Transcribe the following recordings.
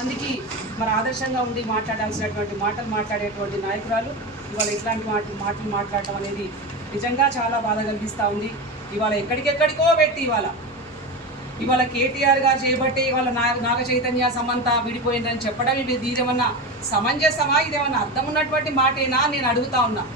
మందికి మరి ఆదర్శంగా ఉండి మాట్లాడాల్సినటువంటి మాటలు మాట్లాడేటువంటి నాయకురాలు ఇవాళ ఇట్లాంటి మాటలు మాట్లాడటం అనేది నిజంగా చాలా బాధ కలిగిస్తూ ఉంది. ఇవాళ ఎక్కడికెక్కడికో పెట్టి ఇవాళ కేటీఆర్ గారు చేయబట్టి ఇవాళ నాగ చైతన్య సమంత విడిపోయిందని చెప్పడం ఇదేమన్నా సమంజసమా? ఇదేమన్నా అర్థం ఉన్నటువంటి మాటేనా నేను అడుగుతా ఉన్నా.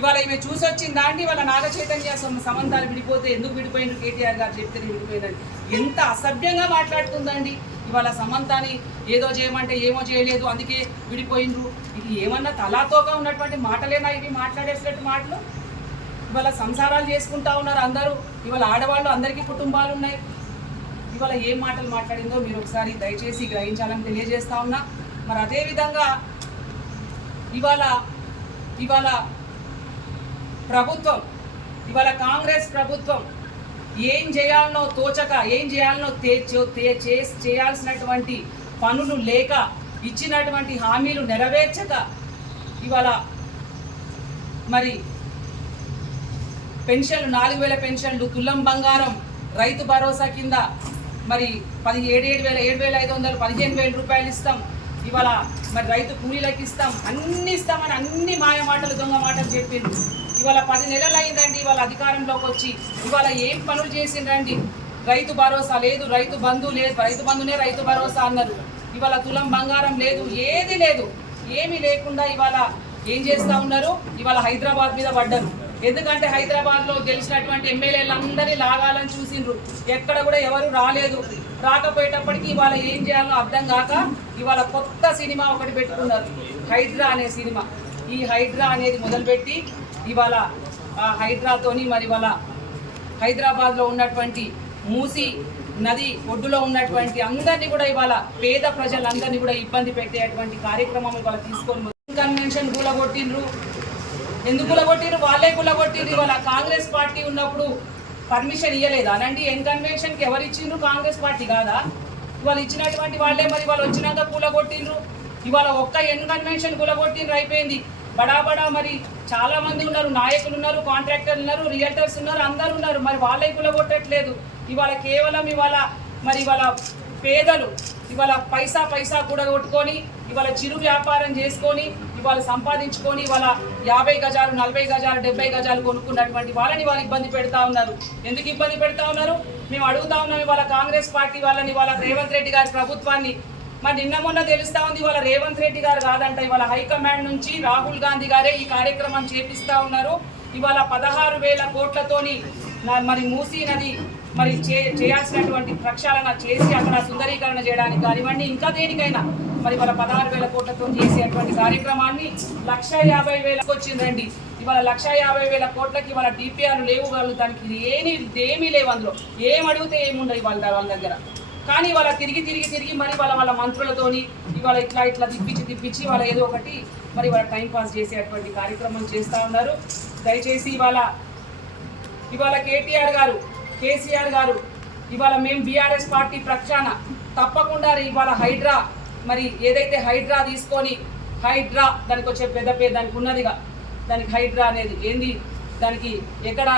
ఇవాళ ఈమె చూసి వచ్చిందా అండి? ఇవాళ నాగ చైతన్య సమంతాలు విడిపోతే ఎందుకు విడిపోయింది కేటీఆర్ గారు చెప్తే విడిపోయిందండి. ఎంత అసభ్యంగా మాట్లాడుతుందండి. ఇవాళ సమంతాని ఏదో చేయమంటే ఏమో చేయలేదు అందుకే విడిపోయిండ్రు. ఇది ఏమన్నా తలాతోగా ఉన్నటువంటి మాటలేనా ఇవి మాట్లాడేసినట్టు మాటలు? ఇవాళ సంసారాలు చేసుకుంటా ఉన్నారు అందరూ. ఇవాళ ఆడవాళ్ళు అందరికీ కుటుంబాలు ఉన్నాయి. ఇవాళ ఏం మాటలు మాట్లాడిందో మీరు ఒకసారి దయచేసి గ్రహించాలని తెలియజేస్తా ఉన్నా. మరి అదేవిధంగా ఇవాళ ప్రభుత్వం, ఇవాళ కాంగ్రెస్ ప్రభుత్వం ఏం చేయాలనో తోచక, ఏం చేయాలనో చేయాల్సినటువంటి పనులు లేక, ఇచ్చినటువంటి హామీలు నెరవేర్చక ఇవాళ మరి పెన్షన్లు 4000 పెన్షన్లు, తులం బంగారం, రైతు భరోసా కింద మరి 7,500 15,000 రూపాయలు ఇస్తాం. ఇవాళ మరి రైతు కూలీలకు ఇస్తాం, అన్ని ఇస్తామని అన్ని మాయ మాటలు, దొంగ మాటలు చెప్పిండ్రు. ఇవాళ 10 నెలలు అయిందండి ఇవాళ అధికారంలోకి వచ్చి. ఇవాళ ఏం పనులు చేసిండ్రండి? రైతు భరోసా లేదు, రైతు బంధు లేదు, రైతు బంధునే రైతు భరోసా అన్నారు. ఇవాళ తులం బంగారం లేదు, ఏది లేదు. ఏమీ లేకుండా ఇవాళ ఏం చేస్తూ ఉన్నారు? ఇవాళ హైదరాబాద్ మీద పడ్డారు. ఎందుకంటే హైదరాబాద్లో గెలిచినటువంటి ఎమ్మెల్యేలందరినీ లాగాలని చూసిండ్రు. ఎక్కడ కూడా ఎవరు రాలేదు. రాకపోయేటప్పటికి ఇవాళ ఏం చేయాలో అర్థం కాక ఇవాళ కొత్త సినిమా ఒకటి పెట్టుకున్నారు, హైడ్రా అనే సినిమా. ఈ హైడ్రా అనేది మొదలుపెట్టి ఇవాళ హైడ్రాతోని మరి ఇవాళ హైదరాబాద్లో ఉన్నటువంటి మూసీ నది ఒడ్డులో ఉన్నటువంటి అందరినీ కూడా ఇవాళ పేద ప్రజలందరినీ కూడా ఇబ్బంది పెట్టేటువంటి కార్యక్రమం ఇవాళ తీసుకొని కన్వెన్షన్ కూలగొట్టిండ్రు. ఎందుకు కూలగొట్టిండ్రు? వాళ్ళే కూలగొట్టిండ్రు. ఇవాళ కాంగ్రెస్ పార్టీ ఉన్నప్పుడు పర్మిషన్ ఇవ్వలేదు అనండి. ఎన్ కన్వెన్షన్కి ఎవరు ఇచ్చిండ్రు? కాంగ్రెస్ పార్టీ కాదా? ఇవాళ ఇచ్చినటువంటి వాళ్ళే మరి వాళ్ళు వచ్చినాక కూలగొట్టిండ్రు. ఇవాళ ఒక్క ఎన్ కన్వెన్షన్ కూలగొట్టిండ్రు, అయిపోయింది. బడా మరి చాలా మంది ఉన్నారు, నాయకులు ఉన్నారు, కాంట్రాక్టర్లు ఉన్నారు, రియల్టర్స్ ఉన్నారు, అందరు ఉన్నారు. మరి వాళ్ళే కూలగొట్టట్లేదు. ఇవాళ కేవలం ఇవాళ పేదలు ఇవాళ పైసా కూడా కొట్టుకొని ఇవాళ చిరు వ్యాపారం చేసుకొని ఇవాళ సంపాదించుకొని ఇవాళ 50 గజాలు 40 గజాలు 70 గజాలు కొనుక్కున్నటువంటి వాళ్ళని వాళ్ళు ఇబ్బంది పెడతా ఉన్నారు. ఎందుకు ఇబ్బంది పెడతా ఉన్నారు? మేము అడుగుతా ఉన్నాం ఇవాళ కాంగ్రెస్ పార్టీ వాళ్ళని, ఇవాళ రేవంత్ రెడ్డి గారి ప్రభుత్వాన్ని. మరి నిన్న మొన్న తెలుస్తా ఉంది ఇవాళ రేవంత్ రెడ్డి గారు కాదంట, ఇవాళ హైకమాండ్ నుంచి రాహుల్ గాంధీ గారే ఈ కార్యక్రమం చేపిస్తా ఉన్నారు. ఇవాళ 16,000 కోట్లతోని మరి మూసీ నది మరి చేయాల్సినటువంటి ప్రక్షాళన చేసి అక్కడ సుందరీకరణ చేయడానికి కానివ్వండి, ఇంకా దేనికైనా మరి ఇవాళ 16,000 కోట్లతో చేసేటువంటి కార్యక్రమాన్ని 150,000 వచ్చిందండి. ఇవాళ 150,000 కోట్లకి ఇవాళ డిపిఆర్ లేవు, వాళ్ళు దానికి ఏమీ లేవు. అందులో ఏం అడిగితే ఏముండవు వాళ్ళ దగ్గర. కానీ ఇవాళ తిరిగి మరి వాళ్ళ మంత్రులతోని ఇవాళ ఇట్లా తిప్పించి ఇవాళ ఏదో ఒకటి మరి ఇవాళ టైం పాస్ చేసేటువంటి కార్యక్రమం చేస్తూ ఉన్నారు. దయచేసి ఇవాళ కేసీఆర్ గారు ఇవాళ మేము బీఆర్ఎస్ పార్టీ ప్రక్షాళన తప్పకుండా ఇవాళ హైడ్రా మరి ఏదైతే హైడ్రా తీసుకొని దానికి వచ్చే పెద్ద పేరు దానికి ఉన్నదిగా, దానికి హైడ్రా అనేది ఏంది, దానికి ఎక్కడ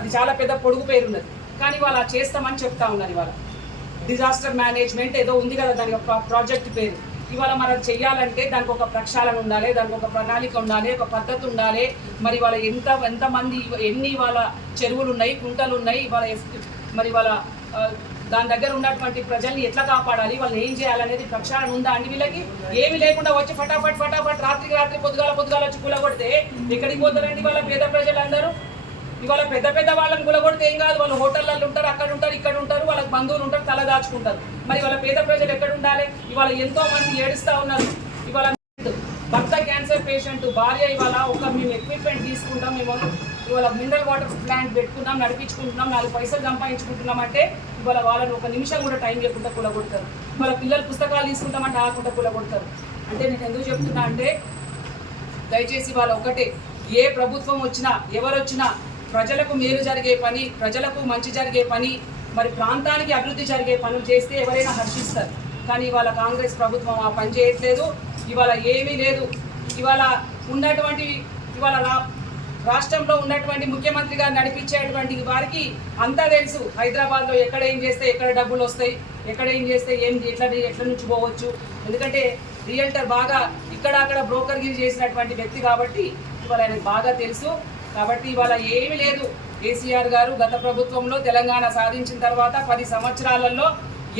అది చాలా పెద్ద పొడుగు పేరు ఉన్నది. కానీ ఇవాళ చేస్తామని చెప్తా ఉన్నారు. ఇవాళ డిజాస్టర్ మేనేజ్మెంట్ ఏదో ఉంది కదా దానికి ప్రాజెక్ట్ పేరు. ఇవాళ మరి అది చెయ్యాలంటే దానికి ఒక ప్రక్షాళన ఉండాలి, దానికి ఒక ప్రణాళిక ఉండాలి, ఒక పద్ధతి ఉండాలి. మరి ఇవాళ ఎంతమంది ఎన్ని ఇవాళ చెరువులు ఉన్నాయి, కుంటలు ఉన్నాయి, మరి ఇవాళ దాని దగ్గర ఉన్నటువంటి ప్రజల్ని ఎట్లా కాపాడాలి, వాళ్ళు ఏం చేయాలనేది ప్రక్షాళన ఉందా అండి? వీళ్ళకి ఏమి లేకుండా వచ్చి ఫటాఫట్ రాత్రి పొద్దుగాల వచ్చి కూలగొడితే ఎక్కడికి పోతారండి వాళ్ళ పేద ప్రజలందరూ? ఇవాళ పెద్ద వాళ్ళని కూలగొడితే ఏం కాదు, వాళ్ళు హోటళ్ళల్లో ఉంటారు, అక్కడ ఉంటారు, ఇక్కడ ఉంటారు, వాళ్ళకి బంధువులు ఉంటారు, తల దాచుకుంటారు. మరి వాళ్ళ పేద ప్రజలు ఎక్కడ ఉండాలి? ఇవాళ ఎంతో మంది ఏడుస్తూ ఉన్నారు. ఇవాళ భర్త క్యాన్సర్ పేషెంట్, భార్య ఇవాళ మేము ఎక్విప్మెంట్ తీసుకుంటాం, మేము ఇవాళ మినరల్ వాటర్ ప్లాంట్ పెట్టుకున్నాం, నడిపించుకుంటున్నాం, 4 పైసలు సంపాదించుకుంటున్నాం అంటే ఇవాళ వాళ్ళని ఒక నిమిషం కూడా టైం లేకుండా కూలగొడతారు. వాళ్ళ పిల్లలు పుస్తకాలు తీసుకుంటామంటే ఆకుండా కూలగొడతారు. అంటే నేను ఎందుకు చెప్తున్నా అంటే దయచేసి వాళ్ళ ఒకటే, ఏ ప్రభుత్వం వచ్చినా ఎవరు వచ్చినా ప్రజలకు మేలు జరిగే పని, ప్రజలకు మంచి జరిగే పని, మరి ప్రాంతానికి అభివృద్ధి జరిగే పనులు చేస్తే ఎవరైనా హర్షిస్తారు. కానీ ఇవాళ కాంగ్రెస్ ప్రభుత్వం ఆ పని చేయట్లేదు. ఇవాళ ఏమీ లేదు. ఇవాళ రాష్ట్రంలో ఉన్నటువంటి ముఖ్యమంత్రి గారు నడిపించేటువంటి వారికి అంతా తెలుసు హైదరాబాద్లో ఎక్కడ ఏం చేస్తే ఎక్కడ డబ్బులు వస్తాయి, ఎక్కడ ఏం చేస్తే ఎట్లా నుంచి పోవచ్చు. ఎందుకంటే రియల్టర్ బాగా ఇక్కడ అక్కడ బ్రోకర్గిరి చేసినటువంటి వ్యక్తి కాబట్టి ఇవాళ ఆయనకు బాగా తెలుసు. కాబట్టి ఇవాళ ఏమీ లేదు. కేసీఆర్ గారు గత ప్రభుత్వంలో తెలంగాణ సాధించిన తర్వాత 10 సంవత్సరాలలో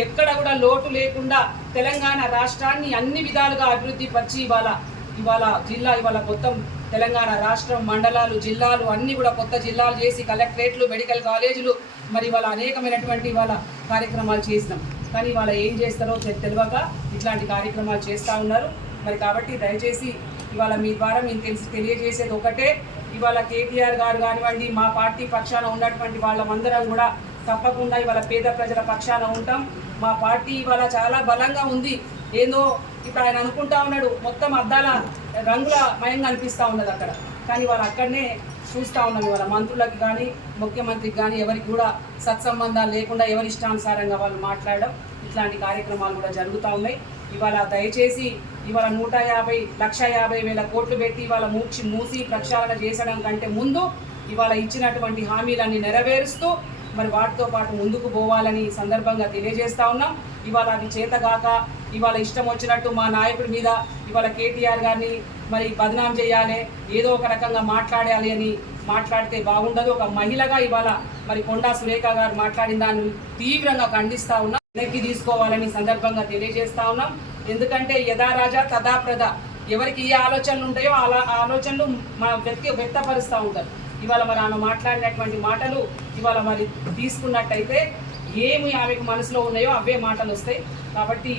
ఎక్కడ కూడా లోటు లేకుండా తెలంగాణ రాష్ట్రాన్ని అన్ని విధాలుగా అభివృద్ధి పరిచి ఇవాళ మొత్తం తెలంగాణ రాష్ట్రం మండలాలు జిల్లాలు అన్నీ కూడా కొత్త జిల్లాలు చేసి కలెక్టరేట్లు మెడికల్ కాలేజీలు మరి ఇవాళ అనేకమైనటువంటి కార్యక్రమాలు చేసినాం. కానీ ఇవాళ ఏం చేస్తారో తెలియక ఇట్లాంటి కార్యక్రమాలు చేస్తూ ఉన్నారు. మరి కాబట్టి దయచేసి ఇవాళ మీ ద్వారా మేము తెలియజేసేది ఒకటే, ఇవాళ కేటీఆర్ గారు కానివ్వండి, మా పార్టీ పక్షాన ఉన్నటువంటి వాళ్ళమందరం కూడా తప్పకుండా ఇవాళ పేద ప్రజల పక్షాన ఉంటాం. మా పార్టీ ఇవాళ చాలా బలంగా ఉంది. ఏదో ఇప్పుడు ఆయన అనుకుంటా ఉన్నాడు మొత్తం అద్దాల రంగుల మయంగా అనిపిస్తూ ఉన్నది అక్కడ. కానీ వాళ్ళు అక్కడనే చూస్తూ ఉన్నాం ఇవాళ మంత్రులకు కానీ ముఖ్యమంత్రికి కానీ ఎవరికి కూడా సత్సంబంధాలు లేకుండా ఎవరి ఇష్టానుసారంగా వాళ్ళు మాట్లాడడం ఇట్లాంటి కార్యక్రమాలు కూడా జరుగుతూ ఉన్నాయి. ఇవాళ దయచేసి ఇవాళ 1,50,00,000 కోట్లు పెట్టి ఇవాళ మూసి ప్రక్షాళన చేసడం కంటే ముందు ఇవాళ ఇచ్చినటువంటి హామీలన్నీ నెరవేరుస్తూ మరి వాటితో పాటు ముందుకు పోవాలని సందర్భంగా తెలియజేస్తూ ఉన్నాం. ఇవాళ అది చేతగాక ఇవాళ ఇష్టం వచ్చినట్టు మా నాయకుడి మీద ఇవాళ కేటీఆర్ గారిని మరి బదనాం చేయాలి, ఏదో ఒక రకంగా మాట్లాడాలి అని మాట్లాడితే బాగుండదు. ఒక మహిళగా ఇవాళ మరి కొండా సురేఖ గారు మాట్లాడిన దాన్ని తీవ్రంగా ఖండిస్తూ ఉన్నాం. వెనక్కి తీసుకోవాలని సందర్భంగా తెలియజేస్తూ ఉన్నాం. ఎందుకంటే యథా రాజా తదా ప్రద, ఎవరికి ఏ ఆలోచనలు ఉంటాయో ఆ ఆలోచనలు మా వ్యక్తపరుస్తూ ఉంటారు. ఇవాళ మరి ఆమె మాట్లాడినటువంటి మాటలు ఇవాళ మరి తీసుకున్నట్టయితే ఏమి ఆమెకు మనసులో ఉన్నాయో అవే మాటలు వస్తాయి. కాబట్టి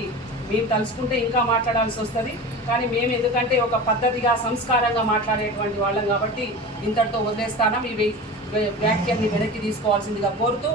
మేము తలుచుకుంటే ఇంకా మాట్లాడాల్సి వస్తుంది. కానీ మేము ఎందుకంటే ఒక పద్ధతిగా సంస్కారంగా మాట్లాడేటువంటి వాళ్ళం కాబట్టి ఇంతటితో వదిలేస్తానం. ఈ వ్యాఖ్యల్ని వెనక్కి తీసుకోవాల్సిందిగా కోరుతూ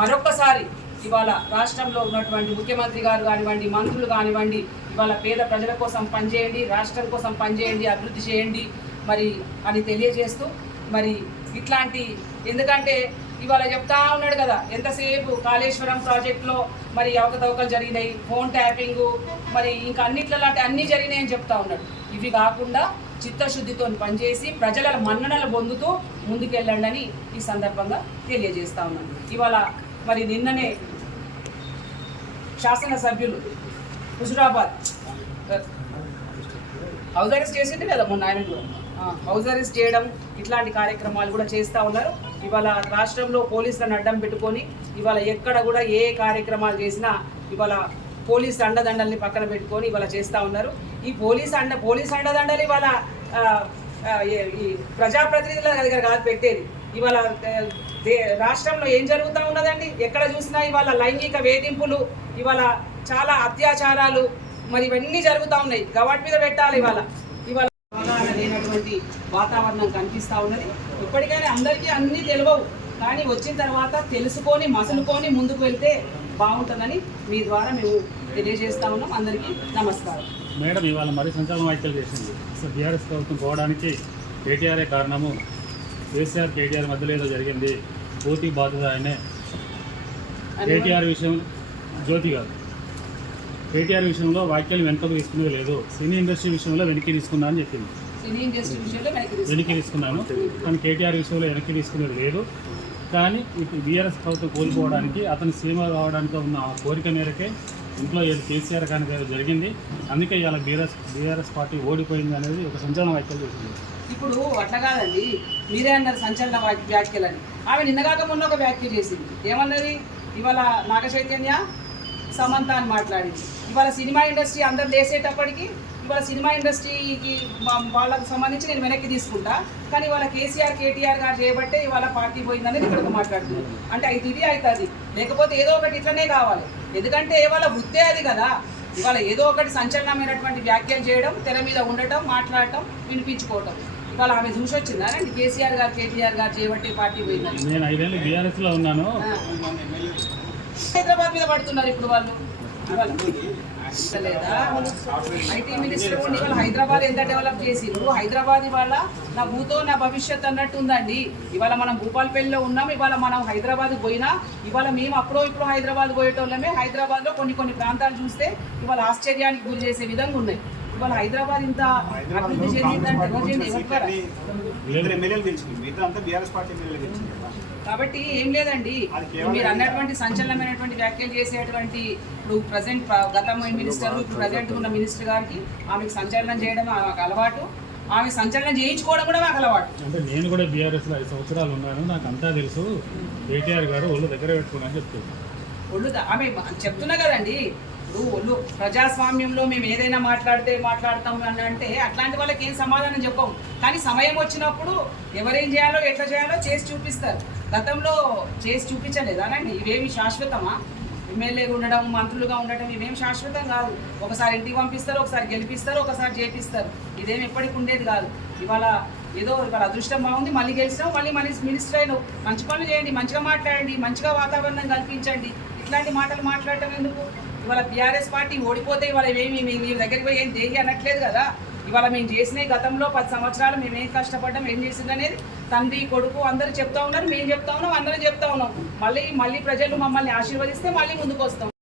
మరొక్కసారి ఇవాళ రాష్ట్రంలో ఉన్నటువంటి ముఖ్యమంత్రి గారు కానివ్వండి, మంత్రులు కానివ్వండి, ఇవాళ పేద ప్రజల కోసం పనిచేయండి, రాష్ట్రం కోసం పనిచేయండి, అభివృద్ధి చేయండి మరి అని తెలియజేస్తూ మరి ఇట్లాంటి ఎందుకంటే ఇవాళ చెప్తా ఉన్నాడు కదా, ఎంతసేపు కాళేశ్వరం ప్రాజెక్టులో మరి అవకతవకలు జరిగినాయి, ఫోన్ ట్యాపింగు మరి ఇంకా అన్నిట్లలో అన్నీ జరిగినాయి అని చెప్తా ఉన్నాడు. ఇవి కాకుండా చిత్తశుద్ధితో పనిచేసి ప్రజల మన్ననలు పొందుతూ ముందుకెళ్ళండి అని ఈ సందర్భంగా తెలియజేస్తా ఉన్నాను. ఇవాళ మరి నిన్ననే శాసనసభ్యులు హుజురాబాద్ హౌస్ అరెస్ట్ చేసింది కదా మొన్న ఆయన హౌస్ అరెస్ట్ చేయడం ఇట్లాంటి కార్యక్రమాలు కూడా చేస్తూ ఉన్నారు. ఇవాళ రాష్ట్రంలో పోలీసులను అడ్డం పెట్టుకొని ఇవాళ ఎక్కడ కూడా ఏ కార్యక్రమాలు చేసినా ఇవాళ పోలీసు అండదండల్ని పక్కన పెట్టుకొని ఇవాళ చేస్తూ ఉన్నారు. ఈ పోలీసు అండదండలు ఇవాళ ఈ ప్రజాప్రతినిధుల దగ్గర కాదు పెట్టేది. ఇవాళ రాష్ట్రంలో ఏం జరుగుతూ ఉన్నదండి, ఎక్కడ చూసినా ఇవాళ లైంగిక వేధింపులు, ఇవాళ చాలా అత్యాచారాలు మరి ఇవన్నీ జరుగుతూ ఉన్నాయి. గవాట్ మీద పెట్టాలి. ఇవాళ అవగాహన లేనటువంటి వాతావరణం కనిపిస్తూ ఉన్నది. ఇప్పటికైనా అందరికీ అన్నీ తెలియవు, కానీ వచ్చిన తర్వాత తెలుసుకొని మసలుకొని ముందుకు వెళ్తే బాగుంటుందని మీ ద్వారా మేము తెలియజేస్తా ఉన్నాం. అందరికీ నమస్కారం. మేడం, ఇవాళ మరీ సంచలన వ్యాఖ్యలు చేసింది. అసలు బీఆర్ఎస్ ప్రభుత్వం పోవడానికి కేటీఆర్ఏ కారణము, కేటీఆర్ మధ్యలో ఏదో జరిగింది, పూర్తి బాధ్యత ఆయనే. కేటీఆర్ విషయం జ్యోతి గారు కేటీఆర్ విషయంలో వ్యాఖ్యలు వెనకకు తీసుకునేది లేదు, సినీ ఇండస్ట్రీ విషయంలో వెనక్కి తీసుకున్నా అని చెప్పింది. వెనక్కి తీసుకున్నాను కానీ కేటీఆర్ విషయంలో వెనక్కి తీసుకునేది లేదు. కానీ ఇప్పుడు బీఆర్ఎస్ ప్రభుత్వం కోల్పోవడానికి అతను సీఎం కావడానికి ఉన్న కోరిక మేరకే ఇంట్లో కేసీఆర్ కానీ జరిగింది. అందుకే ఇవాళ బీఆర్ఎస్ పార్టీ ఓడిపోయింది అనేది ఒక సంచలన వ్యాఖ్యలు చేసింది. ఇప్పుడు అట్లా కాదండి, మీరే అన్నారు సంచలన వ్యాఖ్యలని. ఆమె నిన్నగాక మొన్న ఒక వ్యాఖ్య చేసింది. ఏమన్నది, ఇవాళ నాగ చైతన్య సమంత అని మాట్లాడింది. ఇవాళ సినిమా ఇండస్ట్రీ అందరు లేసేటప్పటికి ఇవాళ సినిమా ఇండస్ట్రీకి వాళ్ళకు సంబంధించి నేను వెనక్కి తీసుకుంటా, కానీ ఇవాళ కేటీఆర్ గారు చేయబట్టే ఇవాళ పార్టీ పోయిందని ఇక్కడ మాట్లాడుతున్నారు. అంటే అయితే ఇది అవుతుంది, లేకపోతే ఏదో ఒకటి ఇట్లనే కావాలి. ఎందుకంటే ఇవాళ వృత్తే అది కదా. ఇవాళ ఏదో ఒకటి సంచలనమైనటువంటి వ్యాఖ్యలు చేయడం, తెర మీద ఉండటం, మాట్లాడటం, వినిపించుకోవటం. ఇవాళ ఆమె చూసి వచ్చిందా అండి కేటీఆర్ గారు చేయబట్టే పార్టీ పోయిందని. నేను 5 ఏళ్ళు బీఆర్ఎస్లో ఉన్నాను. హైదరాబాద్ మీద పడుతున్నారు ఇప్పుడు వాళ్ళు. లేదా ఐటీ మినిస్టర్ ఉండి ఇవాళ హైదరాబాద్ ఎంత డెవలప్ చేసిండ్రు. హైదరాబాద్ ఇవాళ నా భూతో నా భవిష్యత్ అన్నట్టు ఉందండి. ఇవాళ మనం భూపాలపల్లిలో ఉన్నాం. ఇవాళ మనం హైదరాబాద్ పోయినా ఇవాళ మేము ఇప్పుడు హైదరాబాద్ పోయేటోళ్ళమే. హైదరాబాద్లో కొన్ని ప్రాంతాలు చూస్తే ఇవాళ ఆశ్చర్యానికి గురి చేసే విధంగా ఉన్నాయి. ఇవాళ హైదరాబాద్ ఇంత అభివృద్ధి చెందిందంటే కాబట్టి ఏం లేదండి, మీరు అన్నటువంటి సంచలనమైనటువంటి వ్యాఖ్యలు చేసేటువంటి ఇప్పుడు ప్రజెంట్ గత మినిస్టర్ ఇప్పుడు ప్రజెంట్ ఉన్న మినిస్టర్ గారికి ఆమెకు సంచలనం చేయడం మాకు అలవాటు, ఆమె సంచలనం చేయించుకోవడం కూడా మాకు అలవాటు. అంటే నేను కూడా బీఆర్ఎస్లో 5 సంవత్సరాలు ఉన్నాను, నాకు అంతా తెలుసు. కేటీఆర్ గారు ఒళ్ళు దగ్గర పెట్టుకున్నా చెప్తాను. ఆమె చెప్తున్నా కదండి, ఇప్పుడు ఒళ్ళు ప్రజాస్వామ్యంలో మేము ఏదైనా మాట్లాడతాం అని అంటే అట్లాంటి వాళ్ళకి ఏం సమాధానం చెప్పము. కానీ సమయం వచ్చినప్పుడు ఎవరేం చేయాలో ఎట్లా చేయాలో చేసి చూపిస్తారు. గతంలో చేసి చూపించలేదానండి? ఇవేమి శాశ్వతమా? ఎమ్మెల్యేగా ఉండడం, మంత్రులుగా ఉండటం ఇవేం శాశ్వతం కాదు. ఒకసారి ఇంటికి పంపిస్తారు, ఒకసారి గెలిపిస్తారు, ఒకసారి చేపిస్తారు. ఇదేం ఎప్పటికి ఉండేది కాదు. ఇవాళ అదృష్టం బాగుంది, మళ్ళీ గెలిచినాం, మళ్ళీ మినిస్టర్ అయినావు. మంచి పనులు చేయండి, మంచిగా మాట్లాడండి, మంచిగా వాతావరణం కల్పించండి. ఇట్లాంటి మాటలు మాట్లాడటం ఎందుకు? ఇవాళ బీఆర్ఎస్ పార్టీ ఓడిపోతే ఇవాళ ఏమి మీ దగ్గరికి పోయి ఏం దేగి అనట్లేదు కదా. ఇవాళ మేము చేసినాయి గతంలో 10 సంవత్సరాలు మేము ఏం కష్టపడ్డాం, ఏం చేసింది అనేది తండ్రి కొడుకు అందరూ చెప్తా ఉన్నారు, మేము చెప్తా ఉన్నాం, అందరూ చెప్తా ఉన్నాం. మళ్ళీ ప్రజలు మమ్మల్ని ఆశీర్వదిస్తే మళ్ళీ ముందుకు వస్తాం.